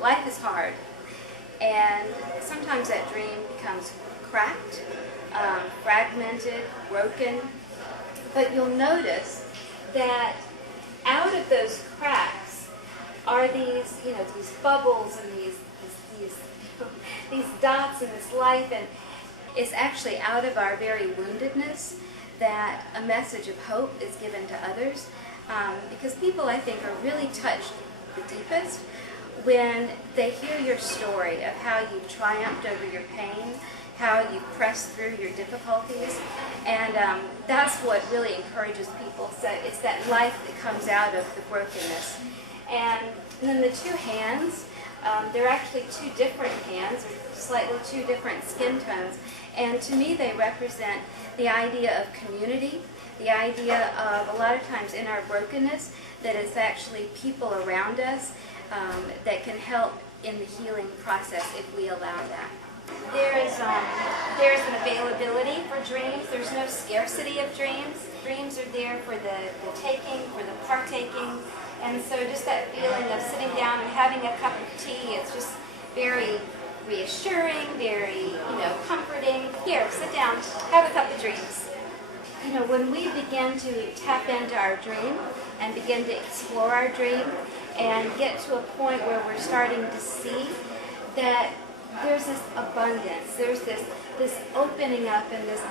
Life is hard, and sometimes that dream becomes cracked, fragmented, broken, but you'll notice that out of those cracks are these bubbles and these dots in this life, and it's actually out of our very woundedness that a message of hope is given to others, because people, I think, are really touched the deepest when they hear your story of how you triumphed over your pain, how you pressed through your difficulties, and that's what really encourages people. So it's that life that comes out of the brokenness. And then the two hands, they're actually two different hands, slightly two different skin tones, and to me they represent the idea of community, the idea of a lot of times in our brokenness that it's actually people around us that can help in the healing process if we allow that. There's an availability for dreams. There's no scarcity of dreams. Dreams are there for the taking, for the partaking, and so just that feeling of sitting down and having a cup of tea, it's just very reassuring, very, comforting. Here, sit down, have a cup of dreams. When we begin to tap into our dream and begin to explore our dream and get to a point where we're starting to see that there's this abundance, there's this opening up, and this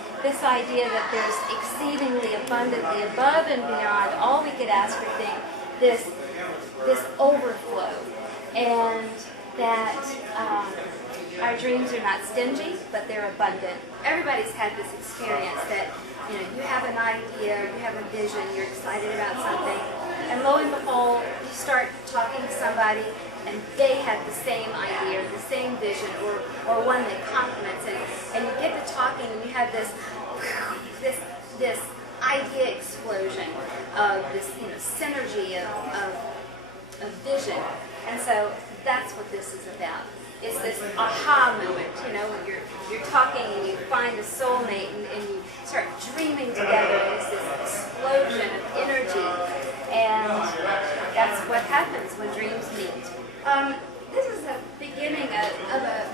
idea that there's exceedingly abundantly above and beyond all we could ask or think, this overflow, and that our dreams are not stingy, but they're abundant. Everybody's had this experience that you have an idea, you have a vision, you're excited about something, and lo and behold, you start talking to somebody and they have the same idea, the same vision, or one that complements it, and you get to talking and you have this idea explosion of this synergy of vision. And so that's what this is about. It's this aha moment, when you're talking and you find a soulmate and you start dreaming together. It's this explosion of energy, and that's what happens when dreams meet. This is the beginning of a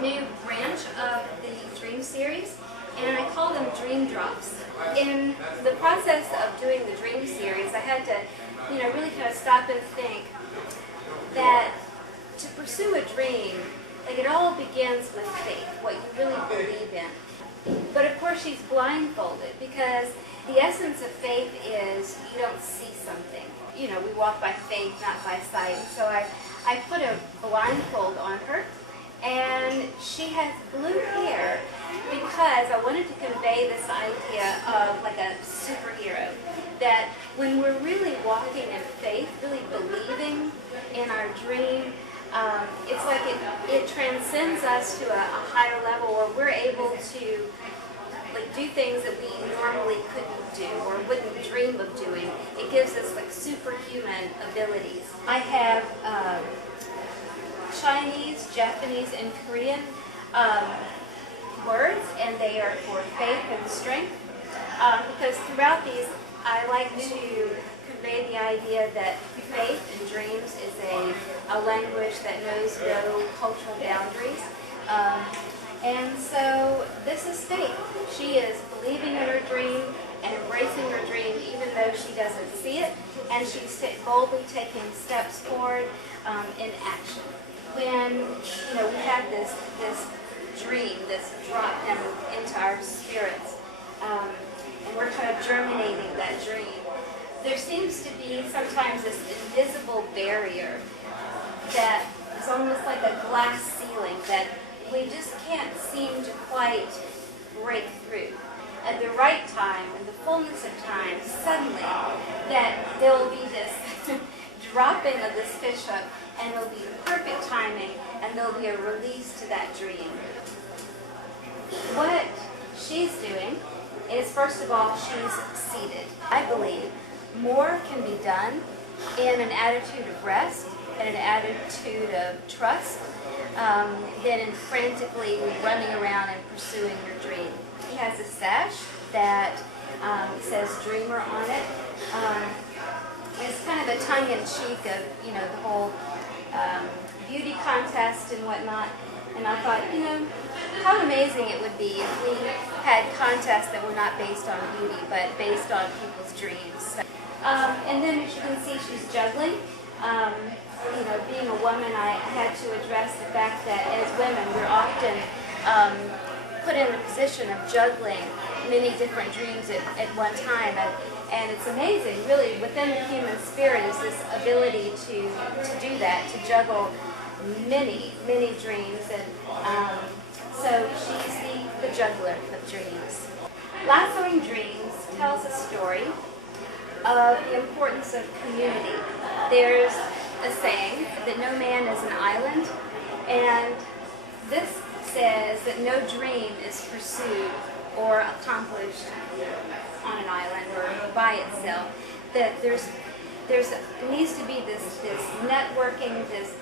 new branch of the Dream series, and I call them Dream Drops. In the process of doing the Dream series, I had to, really kind of stop and think that to pursue a dream, it all begins with faith, what you really believe in. But of course she's blindfolded, because the essence of faith is you don't see something. We walk by faith, not by sight. So I put a blindfold on her, and she has blue hair because I wanted to convey this idea of like a superhero, that when we're really walking in faith, really believing in our dream, it's like it transcends us to a higher level where we're able to do things that we normally couldn't do or wouldn't dream of doing. It gives us superhuman abilities. I have Chinese, Japanese, and Korean words, and they are for faith and strength, because throughout these I like to convey the idea that faith and dreams is a language that knows no cultural boundaries. And so this is faith. She is believing in her dream and embracing her dream even though she doesn't see it, and she's boldly taking steps forward in action. When we have this dream, this drop down into our spirits, and we're kind of germinating that dream, there seems to be sometimes this invisible barrier that is almost like a glass ceiling that we just can't seem to quite break through. At the right time, in the fullness of time, suddenly that there will be this dropping of this fish hook, and there'll be perfect timing, and there'll be a release to that dream. What she's doing is, first of all, she's seated. I believe more can be done in an attitude of rest and an attitude of trust than in frantically running around and pursuing your dream. He has a sash that says Dreamer on it. It's kind of a tongue-in-cheek of, the whole beauty contest and whatnot. And I thought, you know, how amazing it would be if we had contests that were not based on beauty, but based on people's dreams. And then as you can see, she's juggling. You know, being a woman, I had to address the fact that as women, we're often put in the position of juggling many different dreams at one time. And it's amazing, really, within the human spirit is this ability to do that, to juggle many, many dreams. And so she's the juggler of dreams. Lassoing Dreams tells a story of the importance of community. There's a saying that no man is an island, and this says that no dream is pursued or accomplished on an island or by itself. That there needs to be this networking, this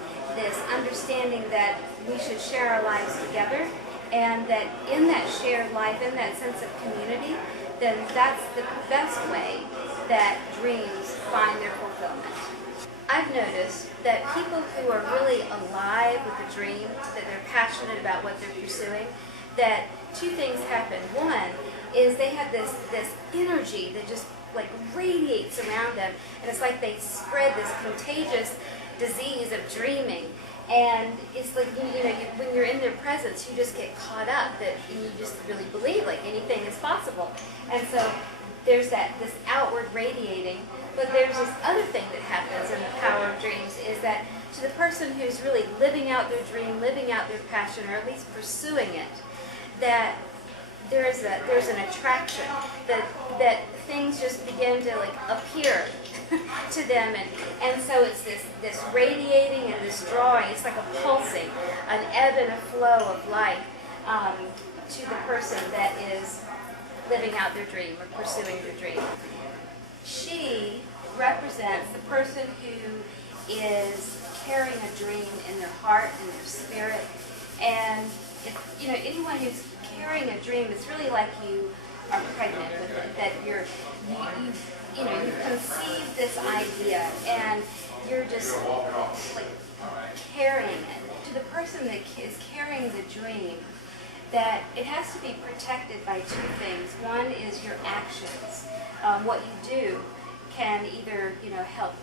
understanding that we should share our lives together, and that in that shared life, in that sense of community, then that's the best way that dreams find their fulfillment. I've noticed that people who are really alive with a dream, that they're passionate about what they're pursuing, that two things happen. One is they have this energy that just like radiates around them, and it's like they spread this contagious disease of dreaming. And it's like, you know, when you're in their presence, you just get caught up, that you just really believe like anything is possible. And so there's this outward radiating, but there's this other thing that happens in the power of dreams, is that to the person who's really living out their dream, living out their passion, or at least pursuing it, that there's an attraction, that things just begin to like appear to them, and so it's this radiating and this drawing. It's like a pulsing, an ebb and a flow of life to the person that is living out their dream or pursuing their dream. She represents the person who is carrying a dream in their heart and their spirit, and if, you know, anyone who's carrying a dream, it's really like you are pregnant with it, that you've conceived this idea and you're just like carrying it. To the person that is carrying the dream, that it has to be protected by two things. One is your actions. What you do can either, you know, help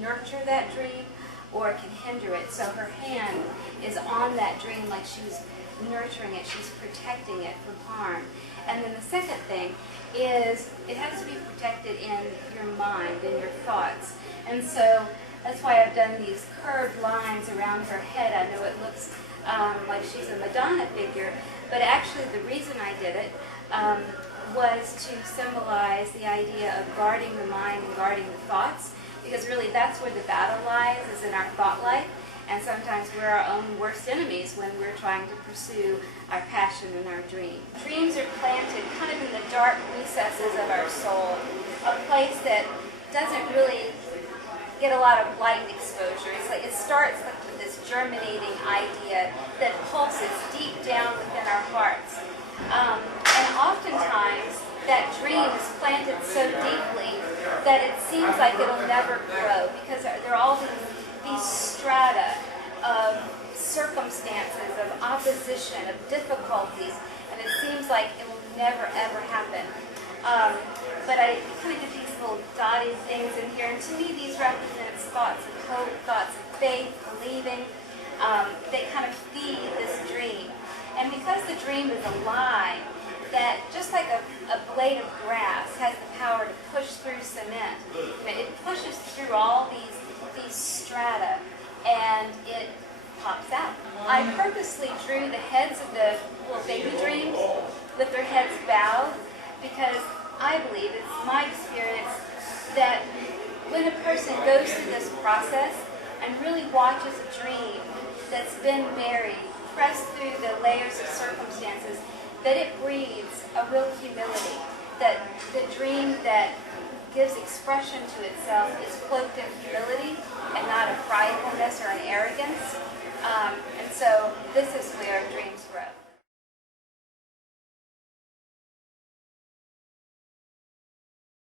nurture that dream, or it can hinder it. So her hand is on that dream like she's nurturing it, she's protecting it from harm. And then the second thing is it has to be protected in your mind, in your thoughts. And so that's why I've done these curved lines around her head. I know it looks like she's a Madonna figure, but actually the reason I did it was to symbolize the idea of guarding the mind and guarding the thoughts, because really that's where the battle lies, is in our thought life. And sometimes we're our own worst enemies when we're trying to pursue our passion and our dream. Dreams are planted kind of in the dark recesses of our soul, a place that doesn't really get a lot of light exposure. It's like it starts like with this germinating idea that pulses deep down within our hearts. And oftentimes that dream is planted so deeply that it seems like it'll never grow, because there are all these strata of circumstances, of opposition, of difficulties, and it seems like it will never ever happen. But I kind of get these little dotted things in here, and to me these represent thoughts of hope, thoughts of faith, believing. They kind of feed this dream. And because the dream is alive, that just like a blade of grass has the power to push through cement, it pushes through all these strata and it pops out. I purposely drew the heads of the little baby dreams with their heads bowed, because I believe, it's my experience, that when a person goes through this process and really watches a dream that's been buried, pressed through the layers of circumstances, that it breeds a real humility, that the dream that gives expression to itself is cloaked in humility and not a pridefulness or an arrogance. And so this is where dreams grow.